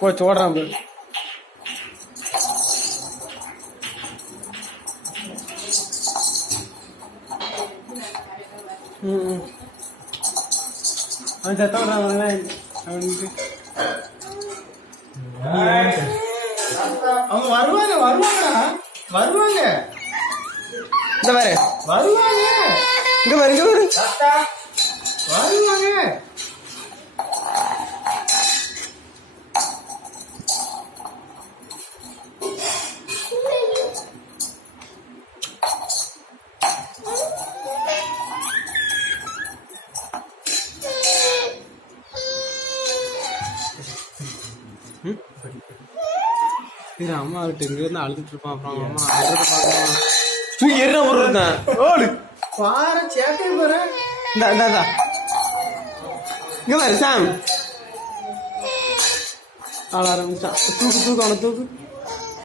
போச்சு ஓடுறான். அவன் சத்தம் அவனுக்கு அவங்க வருவாங்க வருவாங்க இந்த பாரு வருவாங்க இங்க பாரு வருவாங்க. அம்மா கிட்ட இங்க இருந்து அழுதுட்டு இருப்பான். அப்புறம் அம்மா அழுறது பாக்கலாம் என்ன ஓடுறேன் ஓடு பாரு சேட்டை பாரு. இங்க பாரு சாம் ஆள ஆரம்பிச்சான். தூக்கு அவனை தூக்கு.